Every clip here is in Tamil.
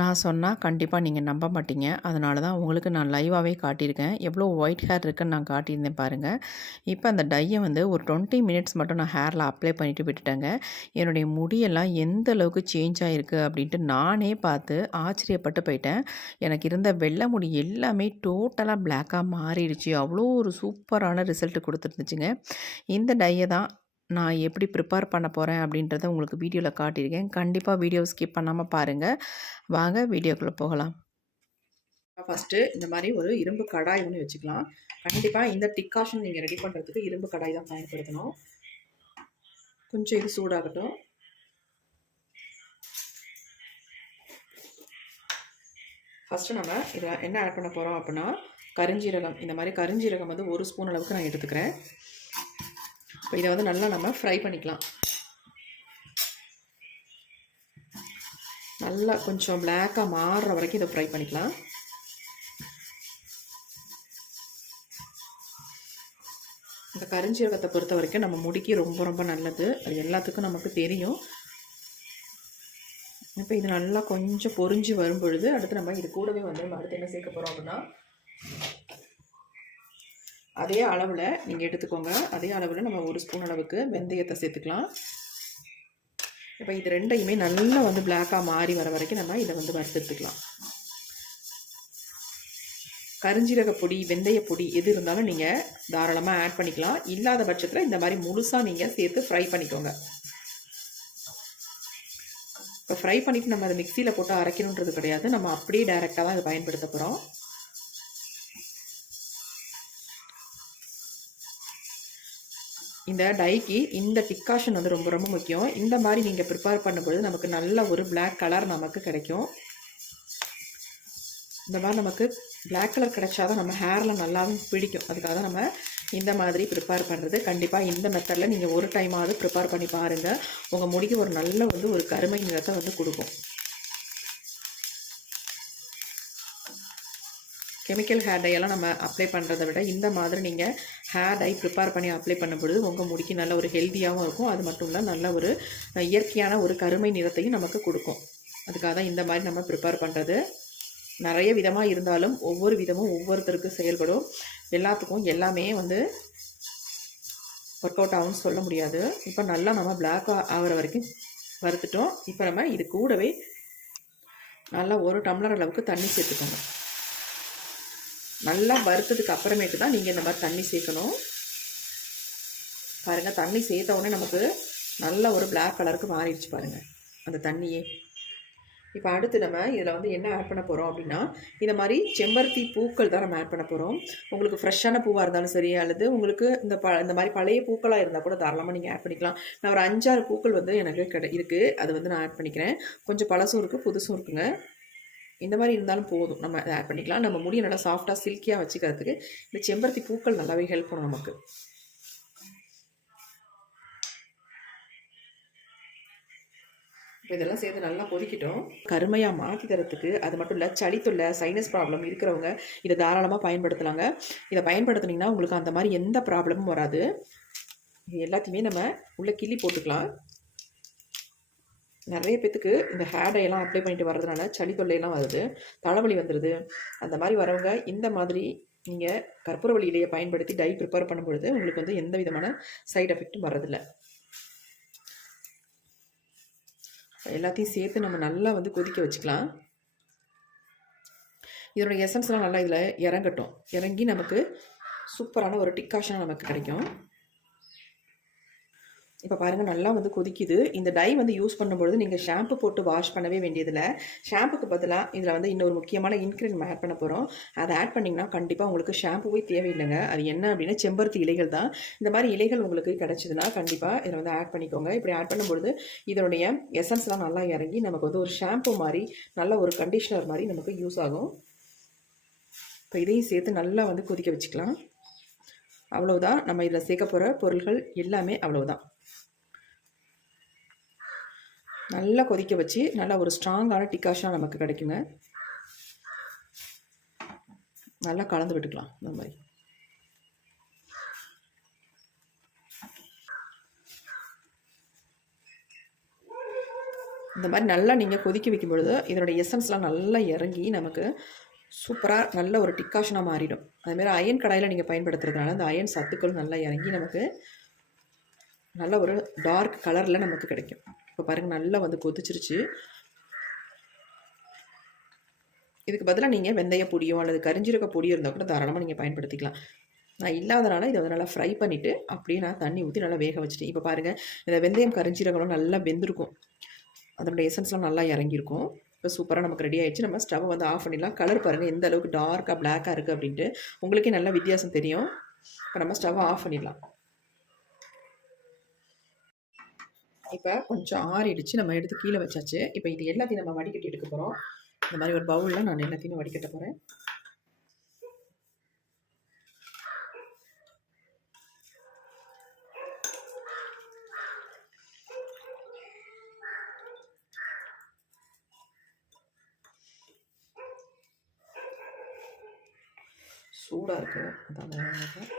நான் சொன்னா கண்டிப்பா நீங்க நம்ப மாட்டீங்க. அதனால தான் உங்களுக்கு நான் லைவாவே காட்டியிருக்கேன். எவ்வளோ ஒயிட் ஹேர் இருக்குன்னு நான் காட்டியிருந்தேன் பாருங்க. இப்ப அந்த டைய வந்து ஒரு 20 மினிட்ஸ் மட்டும் நான் ஹேர்ல அப்ளை பண்ணிட்டு விட்டுட்டேங்க. என்னுடைய முடியெல்லாம் எந்த அளவுக்கு சேஞ்ச் ஆயிருக்கு அப்படின்ட்டு நானே பார்த்து ஆச்சரியப்பட்டு போயிட்டேன். எனக்கு இருந்த வெள்ள முடி எல்லாமே டோட்டலா பிளாக்கா மாறிடுச்சு. அவ்வளோ ஒரு சூப்பரான ரிசல்ட் குடுத்துருந்துச்சுங்க. இந்த டைய தான் நான் எப்படி ப்ரிப்பேர் பண்ண போறேன் அப்படின்றத உங்களுக்கு வீடியோல காட்டியிருக்கேன். கண்டிப்பா வீடியோவ ஸ்கிப் பண்ணாம பாருங்க. வாங்க வீடியோக்குள்ள போகலாம். ஃபர்ஸ்ட்டு இந்த மாரி ஒரு இரும்பு கடாய் ஒண்ணு வச்சுக்கலாம். கண்டிப்பா இந்த டிக்காஷன் நீங்க ரெடி பண்றதுக்கு இரும்பு கடாய் தான் பயன்படுத்தணும். கொஞ்சம் இது சூடாகட்டும். ஃபர்ஸ்ட்டு நம்ம இதில என்ன ஆட் பண்ண போறோம் அப்படின்னா, கருஞ்சீரகம். இந்த மாரி கருஞ்சீரகம் வந்து 1 ஸ்பூன் அளவுக்கு நான் எடுத்துக்கிறேன். இப்போ இத வந்து நல்லா நம்ம ஃப்ரை பண்ணிக்கலாம். நல்லா கொஞ்சம் பிளாக்கா மாறுற வரைக்கும் இத ஃப்ரை பண்ணிக்கலாம். இந்த கருஞ்சீரகத்தை பொறுத்த வரைக்கும் நம்ம முடிக்கு ரொம்ப ரொம்ப நல்லது. அது எல்லாத்துக்கும் நமக்கு தெரியும். இப்போ இது நல்லா கொஞ்சம் பொரிஞ்சு வரும்பொழுது அடுத்து நம்ம இது கூடவே வந்து நம்ம அடுத்து என்ன சேர்க்க போகிறோம் அப்படின்னா, அதே அளவில் நீங்கள் எடுத்துக்கோங்க. அதே அளவில் நம்ம 1 ஸ்பூன் அளவுக்கு வெந்தயத்தை சேர்த்துக்கலாம். இப்போ இது ரெண்டையுமே நல்லா வந்து பிளாக்காக மாறி வர வரைக்கும் நம்ம இதை வந்து வறுத்துக்கலாம். கருஞ்சீரக பொடி, வெந்தய பொடி எது இருந்தாலும் நீங்கள் தாராளமாக ஆட் பண்ணிக்கலாம். இல்லாத பட்சத்தில் இந்த மாதிரி முழுசாக நீங்கள் சேர்த்து ஃப்ரை பண்ணிக்கோங்க. இப்போ ஃப்ரை பண்ணிவிட்டு நம்ம அதை மிக்சியில் போட்டு அரைக்கணுன்றது கிடையாது. நம்ம அப்படியே டைரெக்டாக தான் இதை பயன்படுத்த போகிறோம். இந்த டைக்கு இந்த டிக்காஷன் வந்து ரொம்ப ரொம்ப முக்கியம். இந்த மாதிரி நீங்கள் ப்ரிப்பேர் பண்ணும்போது நமக்கு நல்ல ஒரு பிளாக் கலர் நமக்கு கிடைக்கும். இந்த மாதிரி நமக்கு பிளாக் கலர் கிடைச்சாதான் நம்ம ஹேரில் நல்லாவும் பிடிக்கும். அதுக்காக தான் நம்ம இந்த மாதிரி ப்ரிப்பேர் பண்ணுறது. கண்டிப்பாக இந்த மெத்தடில் நீங்கள் ஒரு டைமாவது ப்ரிப்பேர் பண்ணி பாருங்கள். உங்கள் முடிக்கு ஒரு நல்ல வந்து ஒரு கருமை நிறத்தை வந்து கொடுக்கும். கெமிக்கல் ஹேர் டையெல்லாம் நம்ம அப்ளை பண்ணுறதை விட இந்த மாதிரி நீங்கள் ஹேர் டை ப்ரிப்பேர் பண்ணி அப்ளை பண்ணும்பொழுது உங்கள் முடிக்கு நல்ல ஒரு ஹெல்த்தியாகவும் இருக்கும். அது மட்டும் இல்லை நல்ல ஒரு இயற்கையான ஒரு கருமை நிறத்தையும் நமக்கு கொடுக்கும். அதுக்காக தான் இந்த மாதிரி நம்ம ப்ரிப்பேர் பண்ணுறது. நிறைய விதமாக இருந்தாலும் ஒவ்வொரு விதமும் ஒவ்வொருத்தருக்கு செயல்படும். எல்லாத்துக்கும் எல்லாமே வந்து ஒர்க் அவுட் ஆகும்னு சொல்ல முடியாது. இப்போ நல்லா நம்ம பிளாக் ஆகிற வரைக்கும் வறுத்துட்டோம். இப்போ நம்ம இது கூடவே நல்லா 1 டம்ளர் அளவுக்கு தண்ணி சேர்த்துக்கோங்க. நல்லா வறுத்ததுக்கு அப்புறமேட்டு தான் நீங்கள் இந்த மாதிரி தண்ணி சேர்க்கணும். பாருங்கள், தண்ணி சேர்த்த உடனே நமக்கு நல்ல ஒரு பிளாக் கலருக்கு மாறிடுச்சு பாருங்கள் அந்த தண்ணியே. இப்போ அடுத்து நம்ம இதில் வந்து என்ன ஆட் பண்ண போகிறோம் அப்படின்னா, இந்த மாதிரி செம்பருத்தி பூக்கள் தான் நம்ம ஆட் பண்ண போகிறோம். உங்களுக்கு ஃப்ரெஷ்ஷான பூவாக இருந்தாலும் சரி, அல்லது உங்களுக்கு இந்த மாதிரி பழைய பூக்களாக இருந்தால் கூட தாராளமாக நீங்கள் ஆட் பண்ணிக்கலாம். நான் ஒரு 5-6 பூக்கள் வந்து எனக்கு இருக்குது. அது வந்து நான் ஆட் பண்ணிக்கிறேன். கொஞ்சம் பழசும் இருக்குது, புதுசும் இருக்குங்க. இந்த மாதிரி இருந்தாலும் போதும், நம்ம அதை ஆட் பண்ணிக்கலாம். நம்ம முடியை நல்லா சாஃப்டாக சில்கியாக வச்சுக்கிறதுக்கு இந்த செம்பருத்தி பூக்கள் நல்லாவே ஹெல்ப் பண்ணும் நமக்கு. இதெல்லாம் சேர்த்து நல்லா கொதிக்கிட்டோம். கருமையாக மாற்றி தரத்துக்கு, அது மட்டும் இல்லை சளி தொல்லை, சைனஸ் ப்ராப்ளம் இருக்கிறவங்க இதை தாராளமாக பயன்படுத்தலாங்க. இதை பயன்படுத்தினீங்கன்னா உங்களுக்கு அந்த மாதிரி எந்த ப்ராப்ளமும் வராது. இது எல்லாத்தையுமே நம்ம உள்ளே கிள்ளி போட்டுக்கலாம். நிறைய பேத்துக்கு இந்த ஹேர் டையெல்லாம் அப்ளை பண்ணிட்டு வர்றதுனால சளி தொல்லையெல்லாம் வருது, தலைவலி வந்துடுது. அந்த மாதிரி வரவங்க இந்த மாதிரி நீங்கள் கற்பூரவள்ளி இலையை பயன்படுத்தி டை ப்ரிப்பேர் பண்ணும்பொழுது உங்களுக்கு வந்து எந்த விதமான சைடு எஃபெக்ட்டும் வர்றதில்லை. எல்லாத்தையும் சேர்த்து நம்ம நல்லா வந்து கொதிக்க வச்சுக்கலாம். இதோட எசன்ஸ்லாம் நல்லா இதில் இறங்கட்டும். இறங்கி நமக்கு சூப்பரான ஒரு டிக்காஷனாக நமக்கு கிடைக்கும். இப்போ பாருங்கள், நல்லா வந்து கொதிக்குது. இந்த டை வந்து யூஸ் பண்ணும்பொழுது நீங்கள் ஷாம்பு போட்டு வாஷ் பண்ணவே வேண்டியதில்லை. ஷாம்புக்கு பதிலாக இதில் வந்து இன்னொரு முக்கியமான இன்க்ரீடியன்ட் நம்ம ஆட் பண்ண போகிறோம். அதை ஆட் பண்ணிங்கன்னா கண்டிப்பாக உங்களுக்கு ஷாம்புவே தேவையில்லைங்க. அது என்ன அப்படின்னா செம்பருத்தி இலைகள் தான். இந்த மாதிரி இலைகள் உங்களுக்கு கிடச்சிதுன்னா கண்டிப்பாக இதை வந்து ஆட் பண்ணிக்கோங்க. இப்படி ஆட் பண்ணும்பொழுது இதனுடைய எசன்ஸ்லாம் நல்லா இறங்கி நமக்கு வந்து ஒரு ஷாம்பு மாதிரி, நல்ல ஒரு கண்டிஷ்னர் மாதிரி நமக்கு யூஸ் ஆகும். இப்போ இதையும் சேர்த்து நல்லா வந்து கொதிக்க வச்சுக்கலாம். அவ்வளவுதான். நம்ம இதில் சேர்க்க போகிற பொருள்கள் எல்லாமே அவ்வளவுதான். நல்லா கொதிக்க வச்சு நல்லா ஒரு ஸ்ட்ராங்கான டிக்காஷனாக நமக்கு கிடைக்குங்க. நல்லா கலந்து விட்டுக்கலாம். இந்த மாதிரி இந்த மாதிரி நல்லா நீங்கள் கொதிக்க வைக்கும் பொழுது இதனுடைய எசன்ஸ்லாம் நல்லா இறங்கி நமக்கு சூப்பராக நல்ல ஒரு டிக்காஷனாக மாறிடும். அதுமாரி அயன் கடாயில் நீங்கள் பயன்படுத்துறதுனால அந்த அயன் சத்துக்கள் நல்லா இறங்கி நமக்கு நல்ல ஒரு டார்க் கலரில் நமக்கு கிடைக்கும். இப்போ பாருங்கள் நல்லா வந்து கொதிச்சிருச்சு. இதுக்கு பதிலாக நீங்கள் வெந்தய பொடியோ அல்லது கரிஞ்சீரக பொடியோ இருந்தால் கூட தாராளமாக நீங்கள் பயன்படுத்திக்கலாம். நான் இல்லாதனால இதை வந்து நல்லா ஃப்ரை பண்ணிவிட்டு அப்படியே நான் தண்ணி ஊற்றி நல்லா வேக வச்சுட்டேன். இப்போ பாருங்கள் இந்த வெந்தயம் கரிஞ்சீரகம் நல்லா வெந்திருக்கும், அதனுடைய எசன்ஸ்லாம் நல்லா இறங்கியிருக்கும். இப்போ சூப்பராக நமக்கு ரெடி ஆகிடுச்சு. நம்ம ஸ்டவ் வந்து ஆஃப் பண்ணிடலாம். கலர் பாருங்கள் எந்த அளவுக்கு டார்க்காக பிளாக்காக இருக்குது அப்படின்ட்டு உங்களுக்கே நல்ல வித்தியாசம் தெரியும். இப்போ நம்ம ஸ்டவ்வை ஆஃப் பண்ணிடலாம். இப்போ கொஞ்சம் ஆறிடுச்சு, நம்ம எடுத்து கீழே வச்சாச்சு. இப்போ இது எல்லாத்தையும் நம்ம வடிகட்டி எடுக்க போகிறோம். இந்த மாதிரி ஒரு பவுலில் நான் எல்லாத்தையும் வடிகட்ட போகிறேன். சூடாக இருக்குது அதான்.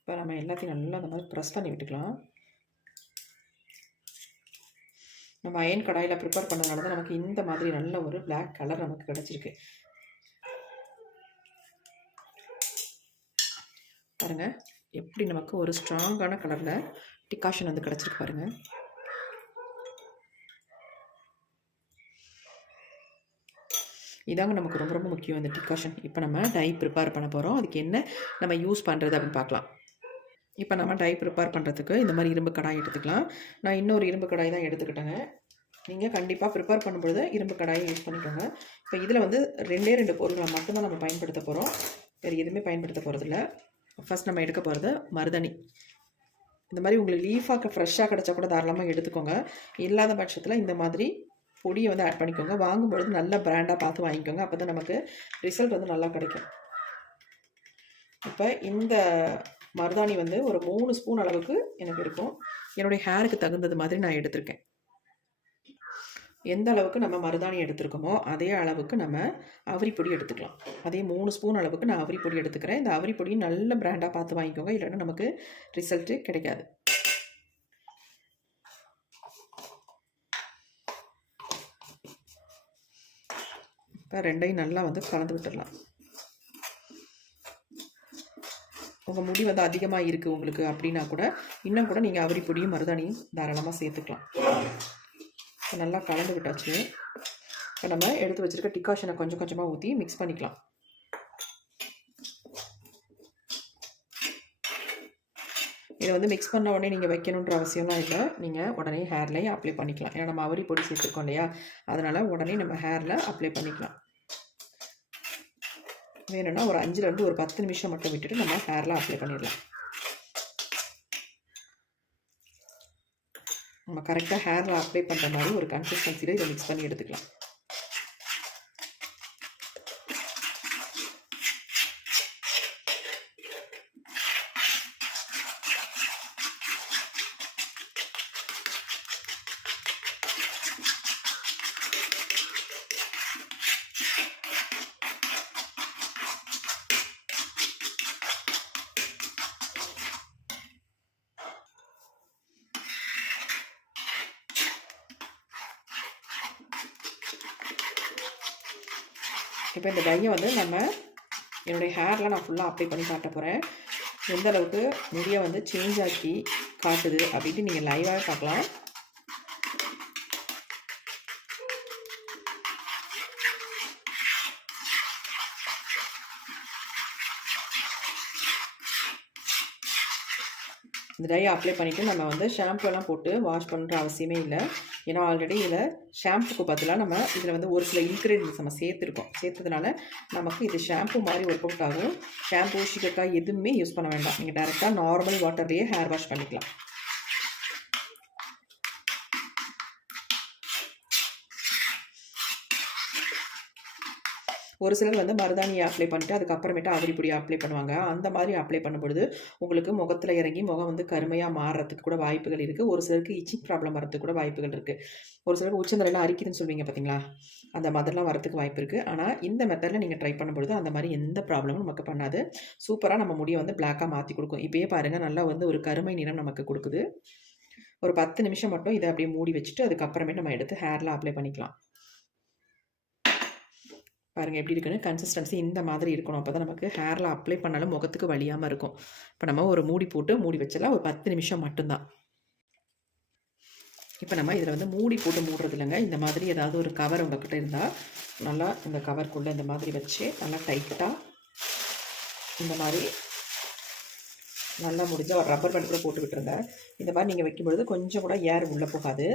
இப்போ நம்ம எல்லாத்தையும் நல்லா அந்த மாதிரி ப்ரெஸ் பண்ணி விட்டுக்கலாம். நம்ம அயன் கடாயில் ப்ரிப்பேர் பண்ணதுனால தான் நமக்கு இந்த மாதிரி நல்ல ஒரு பிளாக் கலர் நமக்கு கிடச்சிருக்கு. பாருங்கள் எப்படி நமக்கு ஒரு ஸ்ட்ராங்கான கலரில் டிகாஷன் வந்து கிடச்சிருக்கு பாருங்கள். இதாங்க நமக்கு ரொம்ப ரொம்ப முக்கியம் இந்த டிகாஷன். இப்போ நம்ம டை ப்ரிப்பேர் பண்ண போகிறோம். அதுக்கு என்ன நம்ம யூஸ் பண்ணுறது அப்படின்னு பார்க்கலாம். இப்போ நம்ம டை ப்ரிப்பேர் பண்ணுறதுக்கு இந்த மாதிரி இரும்பு கடாய் எடுத்துக்கலாம். நான் இன்னொரு இரும்பு கடாய் தான் எடுத்துக்கிட்டேங்க. நீங்கள் கண்டிப்பாக ப்ரிப்பேர் பண்ணும்பொழுது இரும்பு கடாயை யூஸ் பண்ணிக்கோங்க. இப்போ இதில் வந்து 2 பொருட்களை மட்டும்தான் நம்ம பயன்படுத்த போகிறோம், வேறு எதுவுமே பயன்படுத்த போகிறதில்ல. ஃபஸ்ட் நம்ம எடுக்க போகிறது மருதாணி. இந்த மாதிரி உங்களுக்கு லீஃபாக ஃப்ரெஷ்ஷாக கிடச்சா கூட தாராளமாக எடுத்துக்கோங்க. இல்லாத பட்சத்தில் இந்த மாதிரி பொடியை வந்து ஆட் பண்ணிக்கோங்க. வாங்கும்பொழுது நல்ல பிராண்டாக பார்த்து வாங்கிக்கோங்க, அப்போ தான் நமக்கு ரிசல்ட் வந்து நல்லா கிடைக்கும். இப்போ இந்த மருதாணி வந்து ஒரு 3 ஸ்பூன் அளவுக்கு எனக்கு இருக்கும். என்னுடைய ஹேருக்கு தகுந்தது மாதிரி நான் எடுத்திருக்கேன். எந்த அளவுக்கு நம்ம மருதாணி எடுத்துருக்கோமோ அதே அளவுக்கு நம்ம அவரிப்பொடி எடுத்துக்கலாம். அதே 3 ஸ்பூன் அளவுக்கு நான் அவரிப்பொடி எடுத்துக்கிறேன். இந்த அவரிப்பொடி நல்ல பிராண்டாக பார்த்து வாங்கிக்கோங்க, இல்லைன்னா நமக்கு ரிசல்ட்டு கிடைக்காது. இப்போ ரெண்டையும் நல்லா வந்து கலந்து விட்டுடலாம். உங்கள் முடி வந்து அதிகமாக இருக்குது உங்களுக்கு அப்படின்னா கூட இன்னும் கூட நீங்கள் அவரிப்பொடியும் மருதாணியும் தாராளமாக சேர்த்துக்கலாம். இப்போ நல்லா கலந்து விட்டாச்சு. இப்போ நம்ம எடுத்து வச்சுருக்க டிகாஷனை கொஞ்சம் கொஞ்சமாக ஊற்றி மிக்ஸ் பண்ணிக்கலாம். இதை வந்து மிக்ஸ் பண்ண உடனே நீங்கள் வைக்கணுன்ற அவசியம்லாம் இல்லை. நீங்கள் உடனே ஹேர்லேயே அப்ளை பண்ணிக்கலாம். ஏன்னா நம்ம அவரிப்பொடி சேர்த்துருக்கோம் இல்லையா, அதனால் உடனே நம்ம ஹேரில் அப்ளை பண்ணிக்கலாம். வேணும்னா ஒரு 5லேருந்து ஒரு 10 நிமிஷம் மட்டும் விட்டுட்டு நம்ம ஹேரில் அப்ளை பண்ணிடலாம். நம்ம கரெக்டாக ஹேரில் அப்ளை பண்ணுற மாதிரி ஒரு கன்சிஸ்டன்சியில் இதை மிக்ஸ் பண்ணி எடுத்துக்கலாம். இப்போ இந்த டையை வந்து நம்ம என்னுடைய ஹேரில் நான் ஃபுல்லாக அப்ளை பண்ணி காட்ட போகிறேன். எந்த அளவுக்கு முடியை வந்து சேஞ்ச் ஆக்கி காட்டுது அப்படின்ட்டு நீங்கள் லைவாகவே பார்க்கலாம். இந்த டையை அப்ளை பண்ணிவிட்டு நம்ம வந்து ஷாம்புலாம் போட்டு வாஷ் பண்ணுற அவசியமே இல்லை. ஏன்னா ஆல்ரெடி இதில் ஷாம்புக்கு பதிலாக நம்ம இதில் வந்து ஒரு சில இன்க்ரீடியன்ஸ் நம்ம சேர்த்ததுனால நமக்கு இது ஷாம்பு மாதிரி ஒர்க் அவுட் ஆகும். ஷாம்பு சீக்கிரக்காய் எதுவுமே யூஸ் பண்ண வேண்டாம். நீங்கள் டேரெக்டாக நார்மல் வாட்டர்லேயே ஹேர் வாஷ் பண்ணிக்கலாம். ஒரு சிலர் வந்து மருதாணியை அப்ளை பண்ணிட்டு அதுக்கப்புறமேட்டு ஆவரி பொடியை அப்ளை பண்ணுவாங்க. அந்த மாதிரி அப்ளை பண்ணும்பொழுது உங்களுக்கு முகத்தில் இறங்கி முகம் வந்து கருமையாக மாறுறதுக்கு கூட வாய்ப்புகள் இருக்குது. ஒரு சிலருக்கு இச்சிங் ப்ராப்ளம் வரதுக்கு கூட வாய்ப்புகள் இருக்குது. ஒரு சிலருக்கு உச்சந்தலைலாம் அரிக்குதுன்னு சொல்வீங்க பார்த்தீங்களா, அந்த மாதிரிலாம் வரதுக்கு வாய்ப்பு இருக்குது. ஆனால் இந்த மெத்தடில் நீங்கள் ட்ரை பண்ணும்பொழுது அந்த மாதிரி எந்த ப்ராப்ளமும் நமக்கு பண்ணாது. சூப்பராக நம்ம முடியை வந்து பிளாக்காக மாற்றி கொடுக்கும். இப்போயே பாருங்கள், நல்லா வந்து ஒரு கருமை நிறம் நமக்கு கொடுக்குது. ஒரு 10 நிமிஷம் மட்டும் இதை அப்படியே மூடி வச்சுட்டு அதுக்கப்புறமேட்டு நம்ம எடுத்து ஹேரில் அப்ளை பண்ணிக்கலாம். பாருங்கள் எப்படி இருக்குன்னு. கன்சிஸ்டன்சி இந்த மாதிரி இருக்கணும். அப்போ தான் நமக்கு ஹேரில் அப்ளை பண்ணாலும் முகத்துக்கு வலியாமல் இருக்கும். இப்போ நம்ம ஒரு மூடி போட்டு மூடி வச்சிடலாம். ஒரு 10 நிமிஷம் மட்டும்தான். இப்போ நம்ம இதில் வந்து மூடி போட்டு மூடுறது இல்லைங்க. இந்த மாதிரி ஏதாவது ஒரு கவர் உங்கள்கிட்ட இருந்தால் நல்லா இந்த கவருக்குள்ளே இந்த மாதிரி வச்சு நல்லா டைட்டாக இந்த மாதிரி நல்லா முடிஞ்சால் ஒரு ரப்பர் பேண்ட் கூட போட்டு விட்டுருங்க. இந்த மாதிரி நீங்கள் வைக்கும்பொழுது கொஞ்சம் கூட ஏர் உள்ளே போகாது.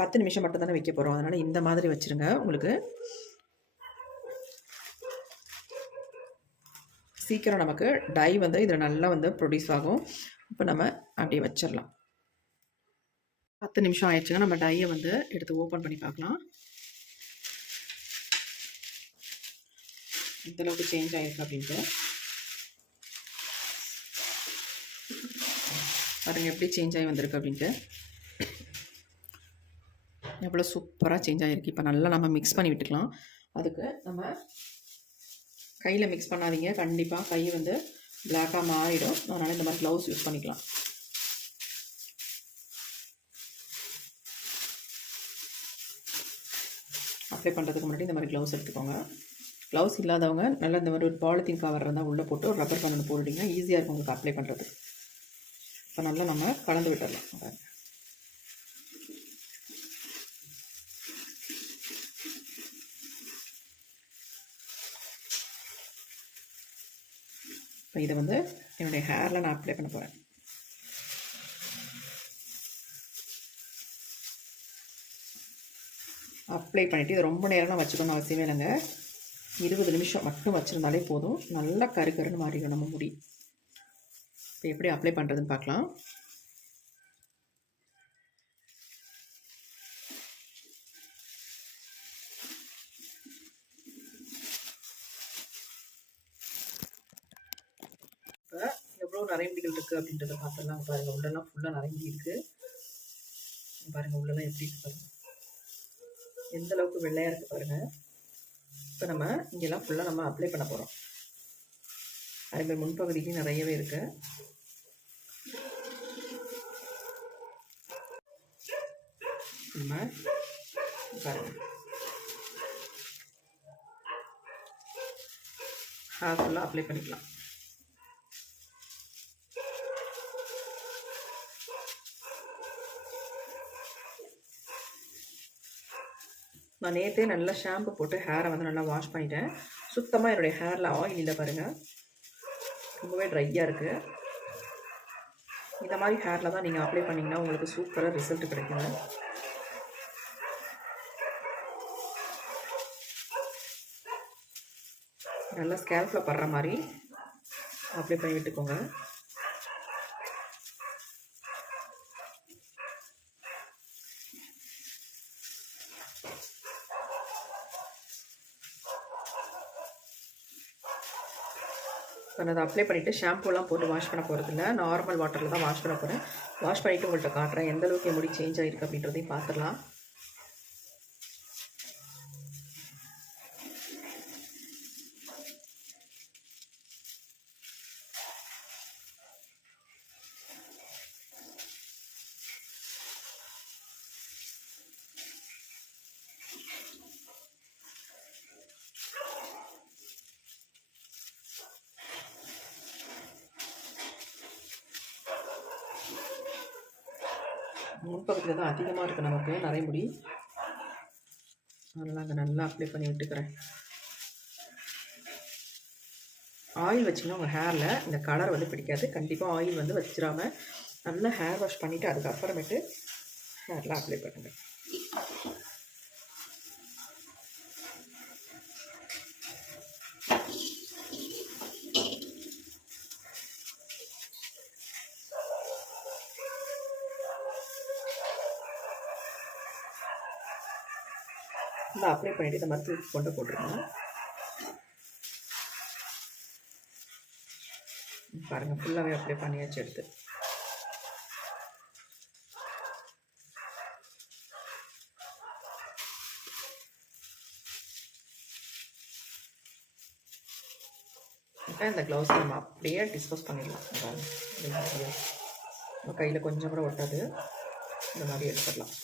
10 நிமிஷம் மட்டும் தானே வைக்க போகிறோம். அதனால் இந்த மாதிரி வச்சுருங்க. உங்களுக்கு சீக்கிரம் நமக்கு டை வந்து இதில் நல்லா வந்து ப்ரொடியூஸ் ஆகும். இப்போ நம்ம அப்படியே வச்சிடலாம். 10 நிமிஷம் ஆயிடுச்சுங்க. நம்ம டையை வந்து எடுத்து ஓப்பன் பண்ணி பார்க்கலாம். எந்தளவுக்கு சேஞ்ச் ஆகிருக்கு அப்படின்ட்டு பாருங்கள், எப்படி சேஞ்ச் ஆகி வந்திருக்கு அப்படின்ட்டு. எவ்வளோ சூப்பராக சேஞ்ச் ஆகிருக்கு. இப்போ நல்லா நம்ம மிக்ஸ் பண்ணி விட்டுக்கலாம். அதுக்கு நம்ம கையில் மிக்ஸ் பண்ணாதீங்க, கண்டிப்பாக கை வந்து பிளாக்காக மாறிடும். அதனால் இந்த மாதிரி க்ளவுஸ் யூஸ் பண்ணிக்கலாம். அப்ளை பண்ணுறதுக்கு முன்னாடி இந்த மாதிரி க்ளவுஸ் எடுத்துக்கோங்க. க்ளவுஸ் இல்லாதவங்க நல்லா இந்த மாதிரி ஒரு பாலித்தீன் கவர் இருந்தால் உள்ளே போட்டு ஒரு ரப்பர் பேண்ட் போட்டுட்டிங்கன்னா ஈஸியாக இருக்கும் உங்களுக்கு அப்ளை பண்ணுறது. இப்போ நல்லா நம்ம கலந்து விட்டுடலாம். இப்போ இதை வந்து என்னுடைய ஹேரில் நான் அப்ளை பண்ண போகிறேன். அப்ளை பண்ணிவிட்டு இது ரொம்ப நேரம்லாம் வச்சுக்கணும்னு அவசியமே இல்லைங்க. 20 நிமிஷம் மட்டும் வச்சுருந்தாலே போதும். நல்லா கருகருன்னு மாறிடும் நம்ம முடி. இப்போ எப்படி அப்ளை பண்ணுறதுன்னு பார்க்கலாம். இப்போ எவ்வளோ நரைமுடிகள் இருக்குது அப்படின்றத பார்த்துடலாம். பாருங்கள், உள்ளெல்லாம் ஃபுல்லாக நரைமுடி இருக்குது. பாருங்கள் உள்ளெல்லாம் எப்படி இருக்குது பாருங்கள், எந்த அளவுக்கு வெள்ளையாக இருக்குது பாருங்கள். இப்போ நம்ம இங்கெல்லாம் ஃபுல்லாக நம்ம அப்ளை பண்ண போகிறோம். அதேமாதிரி முன்பகுதிக்கு நிறையவே இருக்குது. நம்ம பாருங்கள் ஹேர் ஃபுல்லாக அப்ளை பண்ணிக்கலாம். நான் நேற்றே நல்லா ஷாம்பு போட்டு ஹேரை வந்து நல்லா வாஷ் பண்ணிட்டேன். சுத்தமாக என்னுடைய ஹேரில் ஆயில் இல்லை பாருங்கள், ரொம்பவே ட்ரையாக இருக்குது. இந்த மாதிரி ஹேரில் தான் நீங்கள் அப்ளை பண்ணிங்கன்னா உங்களுக்கு சூப்பராக ரிசல்ட் கிடைக்குங்க. நல்லா ஸ்கேல்ஃபில் படுற மாதிரி அப்ளை பண்ணி விட்டுக்கோங்க. இப்போ நான் அதை அப்ளை பண்ணிவிட்டு ஷாம்பூலாம் போட்டு வாஷ் பண்ண போகிறதில்ல, நார்மல் வாட்டரில் தான் வாஷ் பண்ண போகிறேன். வாஷ் பண்ணிவிட்டு உங்கள்கிட்ட காட்டுறேன் எந்தளவுக்கு என் முடி சேஞ்ச் ஆகிருக்கு அப்படின்றதையும் பார்த்துடலாம். முன்பக்கத்தில் தான் அதிகமாக இருக்குது நமக்கு நரைமுடி. அதனால் அங்கே நல்லா அப்ளை பண்ணி விட்டுக்கிறேன். ஆயில் வச்சிங்கன்னா உங்கள் ஹேரில் இந்த கலர் வந்து பிடிக்காது. கண்டிப்பாக ஆயில் வந்து வச்சிடாமல் நல்லா ஹேர் வாஷ் பண்ணிவிட்டு அதுக்கப்புறமேட்டு ஹேரில் அப்ளை பண்ணுங்கள். நல்லா அப்ளை பண்ணிவிட்டு இந்த மாதிரி தூக்கி கொண்டு போட்டுருங்க. பாருங்கள் ஃபுல்லாகவே அப்ளை பண்ணியாச்சு எடுத்து. இப்போ இந்த க்ளவுஸை நம்ம அப்படியே டிஸ்போஸ் பண்ணிடலாம். பாருங்கள் நம்ம கையில் கொஞ்சம் கூட ஒட்டாது. இந்த மாதிரி எடுத்துடலாம்.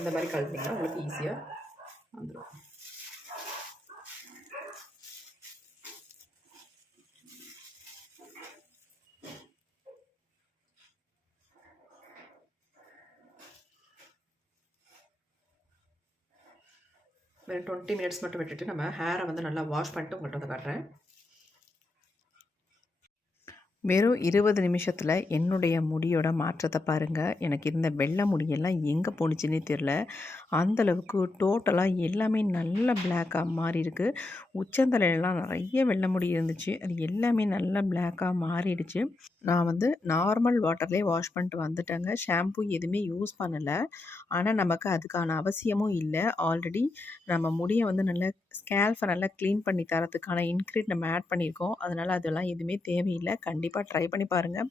இந்த மாதிரி கழட்டிங்கன்னா உங்களுக்கு ஈஸியாக வந்துடும். ஒரு 20 மினிட்ஸ் மட்டும் விட்டுட்டு நம்ம ஹேரை வந்து நல்லா வாஷ் பண்ணிட்டு உங்கள்கிட்ட வந்து காட்டுறேன். வெறும் 20 நிமிஷத்தில் என்னுடைய முடியோட மாற்றத்தை பாருங்கள். எனக்கு இருந்த வெள்ளை முடியெல்லாம் எங்கே போணுச்சுன்னே தெரில. அந்தளவுக்கு டோட்டலாக எல்லாமே நல்ல பிளாக்காக மாறி இருக்குது. உச்சந்தலையெல்லாம் நிறைய வெள்ளை முடி இருந்துச்சு. அது எல்லாமே நல்லா பிளாக்காக மாறிடுச்சு. நான் வந்து நார்மல் வாட்டர்லேயே வாஷ் பண்ணிட்டு வந்துட்டேங்க. ஷாம்பு எதுவுமே யூஸ் பண்ணலை. ஆனால் நமக்கு அதுக்கான அவசியமும் இல்லை. ஆல்ரெடி நம்ம முடியை வந்து நல்லா ஸ்கேல்ஃபை நல்லா க்ளீன் பண்ணி தரத்துக்கான இன்க்ரீட் நம்ம ஆட் பண்ணியிருக்கோம். அதனால் அதெல்லாம் எதுவுமே தேவையில்லை. கண்டிப்பாக ட்ரை பண்ணி பாருங்கள்.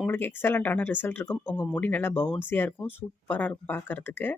உங்களுக்கு எக்ஸலண்ட்டான ரிசல்ட் இருக்கும். உங்கள் முடி நல்லா பவுன்ஸியாக இருக்கும். சூப்பராக இருக்கும் பார்க்குறதுக்கு.